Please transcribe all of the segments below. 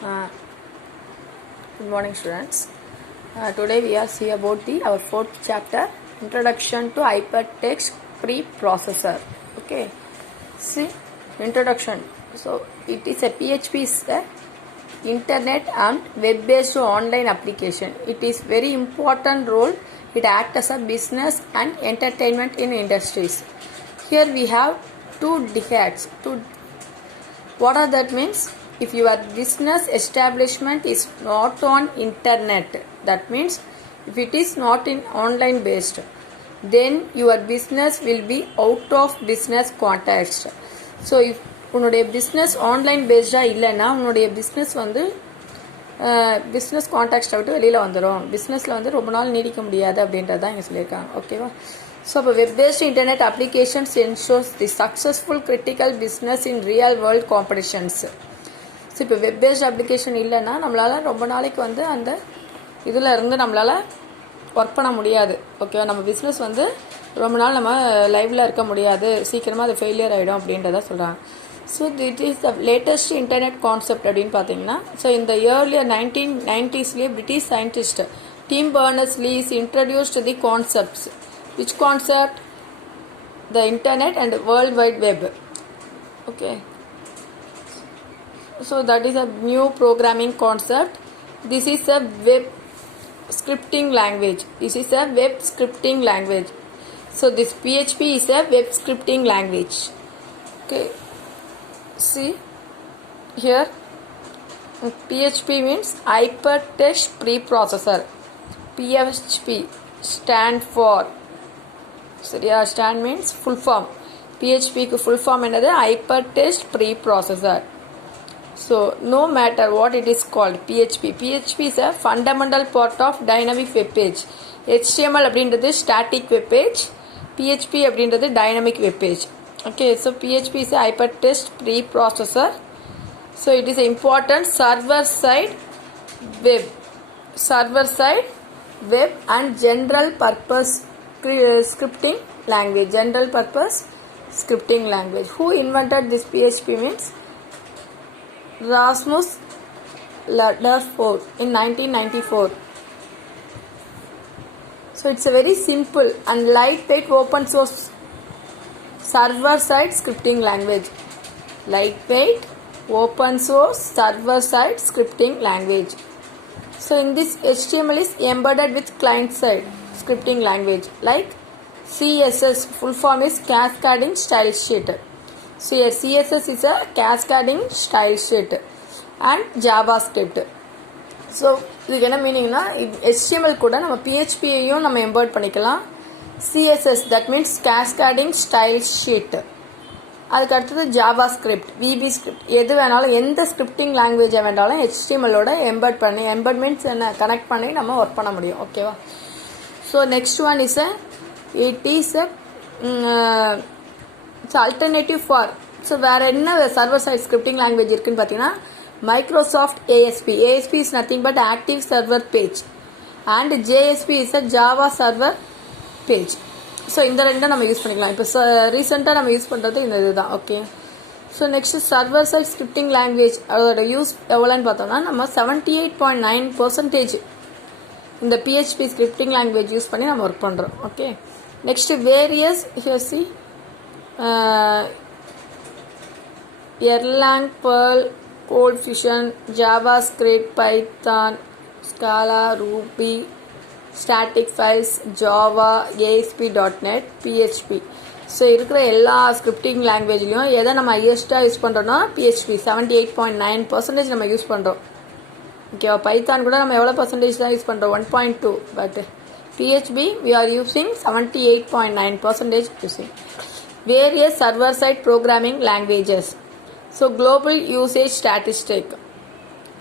Uh, Good morning, students. Today we are see about our fourth chapter, Introduction to Hypertext Preprocessor. Okay. See, introduction. So it is a PHP is a internet and web-based online application. It is very important role. It acts as a business and entertainment in industries. Here we have two decades. What are that means? If your business establishment is not on internet, that means if it is not in online based, then your business will be out of business context. So if உன்னுடைய business online பேஸ்டாக இல்லைன்னா உன்னுடைய business வந்து business கான்டாக்டை விட்டு வெளியில் வந்துடும், பிஸ்னஸில் வந்து ரொம்ப நாள் நீடிக்க முடியாது அப்படின்றது தான் இங்கே சொல்லியிருக்காங்க. ஓகேவா? ஸோ இப்போ web based internet applications ensures the successful critical business in real world competitions. So இப்போ வெப் பேஸ்ட் அப்ளிகேஷன் இல்லைன்னா நம்மளால் ரொம்ப நாளைக்கு வந்து அந்த இதில் இருந்து நம்மளால் ஒர்க் பண்ண முடியாது. ஓகேவா? நம்ம பிஸ்னஸ் வந்து ரொம்ப நாள் நம்ம லைவில் இருக்க முடியாது, சீக்கிரமாக அது ஃபெயிலியர் ஆகிடும் அப்படின்றத சொல்கிறாங்க. So that is the latest internet concept அப்படின்னு பார்த்தீங்கன்னா, ஸோ இந்த earlier 1990s British scientist Tim Berners Lee is introduced the concepts. Which concept? The internet and world wide web. Okay, so that is a new programming concept. This is a web scripting language. So this PHP is a web scripting language. Okay, see here, PHP means hypertext preprocessor. PHP stand for, stand means full form. PHP ku full form என்னது? hypertext preprocessor. So no matter what it is called, PHP is a fundamental part of dynamic web page. HTML அப்படின்றது static web page, PHP அப்படின்றது dynamic web page. Okay, so PHP is a hypertext preprocessor. So it is an important server side web and general purpose scripting language. Who invented this PHP means Rasmus Rutherford in 1994. So it's a very simple and lightweight open source server-side scripting language. So in this, HTML is embedded with client-side scripting language like CSS. Full form is Cascading Style Sheet. So here CSS is a cascading style sheet and JavaScript. So இதுக்கு என்ன மீனிங்னா, HTML கூட நம்ம PHP-யையும் நம்ம எம்பர்ட் பண்ணிக்கலாம். CSS that means cascading style sheet. அதுக்கு அடுத்தது JavaScript, VB script, எது வேணாலும் எந்த ஸ்கிரிப்டிங் லாங்குவேஜை வேணாலும் HTML-ஓட எம்பர்ட் பண்ணி, எம்பர்ட் மீன்ஸ் என்ன, கனெக்ட் பண்ணி நம்ம ஒர்க் பண்ண முடியும். ஓகேவா? So next one is alternative for. So வேறு என்ன சர்வர் சைட் ஸ்கிரிப்டிங் லாங்குவேஜ் இருக்குன்னு பார்த்தீங்கன்னா, Microsoft ASP is nothing but active server page and JSP is a Java server page. So இந்த ரெண்டும் நம்ம யூஸ் பண்ணிக்கலாம். இப்போ ரீசெண்டாக நம்ம யூஸ் பண்ணுறது இந்த இதுதான். Okay, so next server side scripting language அதோட யூஸ் எவ்வளோன்னு பார்த்தோம்னா, நம்ம 78.9% இந்த PHP ஸ்கிரிப்டிங் லாங்குவேஜ் யூஸ் பண்ணி நம்ம ஒர்க் பண்ணுறோம். ஓகே, நெக்ஸ்ட் வேரியஸ் ஹியர்சி Erlang, Perl, CodeFusion, JavaScript, Python, Scala, Ruby, static files, Java, ASP.NET, PHP. So இருக்கிற எல்லா ஸ்கிரிப்டிங் லாங்குவேஜ்லையும் எதை நம்ம ஹையஸ்ட்டாக யூஸ் பண்ணுறோன்னா PHP 78.9% நம்ம யூஸ் பண்ணுறோம். ஓகேவா? பைத்தான் கூட நம்ம எவ்வளோ பர்சன்டேஜ் தான் யூஸ் பண்ணுறோம்? 1.2. But PHP we are using 78.9% using. Various server-side programming languages. So global usage statistic.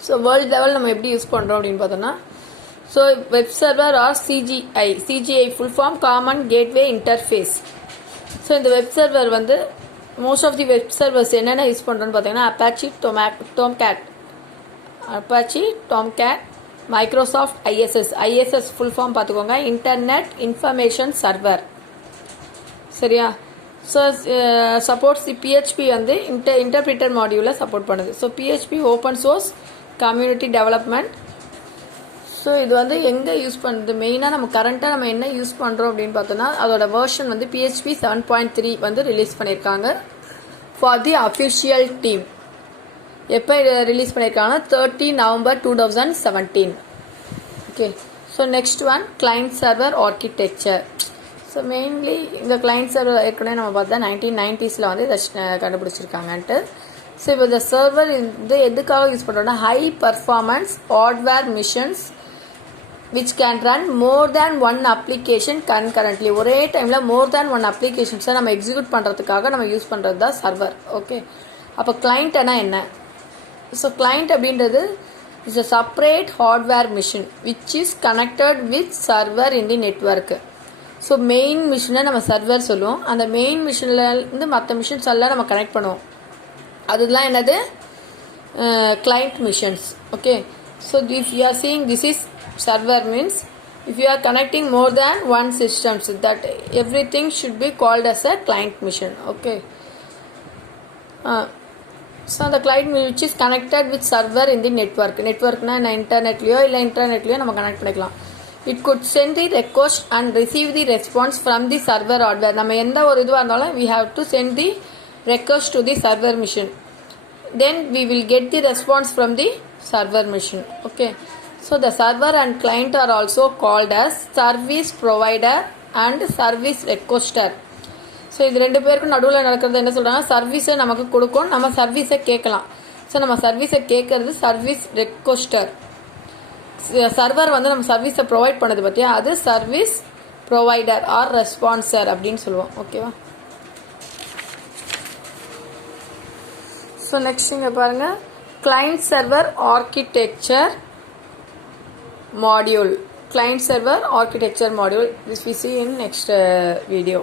So world level நம்ம எப்படி யூஸ் பண்ணுறோம் அப்படின்னு பார்த்தோம்னா, so web server or CGI full form common gateway interface. So இந்த web server வந்து most of the web servers என்னென்ன use பண்ணுறோன்னு பார்த்தீங்கன்னா, Apache Tomcat, Microsoft ISS full form பார்த்துக்கோங்க, இன்டர்நெட் இன்ஃபர்மேஷன் சர்வர். சரியா? ஸோ சப்போர்ட்ஸ் PHP வந்து interpreter மாடியூலை support பண்ணுது. So PHP open source community development. So இது வந்து எங்கே யூஸ் பண்ணுறது, மெயினாக நம்ம கரண்ட்டாக நம்ம என்ன யூஸ் பண்ணுறோம் அப்படின்னு பார்த்தோன்னா அதோட வெர்ஷன் வந்து PHP 7.3 வந்து ரிலீஸ் பண்ணியிருக்காங்க ஃபார் தி அஃபிஷியல் டீம். எப்போ ரிலீஸ் பண்ணியிருக்காங்கன்னா 30 November 2017. Okay, so next one client server architecture. So mainly இந்த கிளைண்ட் சர்வர் ஏற்கனவே நம்ம பார்த்தா 1990s வந்து இதை கண்டுபிடிச்சிருக்காங்கன்ட்டு. ஸோ இப்போ இந்த சர்வர் இது எதுக்காக யூஸ் பண்ணுறோன்னா high performance hardware machines which can run more than one application concurrently. ஒரே டைமில் more than one applications நம்ம எக்ஸிக்யூட் பண்ணுறதுக்காக நம்ம யூஸ் பண்ணுறது தான் சர்வர். ஓகே, அப்போ கிளைண்ட்னா என்ன? ஸோ கிளைண்ட் அப்படின்றது is a separate hardware machine which is connected with server in the network. So main மிஷினை நம்ம சர்வர் சொல்லுவோம். அந்த மெயின் மிஷின்லேருந்து மற்ற மிஷின்ஸ் எல்லாம் நம்ம கனெக்ட் பண்ணுவோம். அதுதான் என்னது client machines. Okay, so if you are seeing this is server means if you are connecting more than one systems, that everything should be called as a client machine. Okay, so the client which is connected with server in the network na internetliyo illa internetliyo நம்ம connect பண்ணிக்கலாம். it could send the request and receive the response from the server hardware. நம்ம எந்த ஒரு இதுவா இருந்தாலும் we have to send the request to the server machine, then we will get the response from the server machine. Okay, so the server and client are also called as service provider and service requester. So இது ரெண்டு பேருக்கும் நடுவில் நடக்கிறது என்ன சொல்கிறாங்க, சர்வீஸை நமக்கு கொடுக்கும், நம்ம சர்வீஸை கேட்கலாம். ஸோ நம்ம சர்வீஸை கேட்கறது சர்வீஸ் ரெக்வஸ்டர். சர்வர் வந்து நம்ம சர்வீஸை ப்ரொவைட் பண்ணது பார்த்தியா, அது சர்வீஸ் ப்ரொவைடர் ஆர் ரெஸ்பான்சர் அப்படின்னு சொல்லுவோம். ஓகேவா? ஸோ நெக்ஸ்ட் இங்கே பாருங்கள், client server architecture module, client server architecture module. This we see in next video.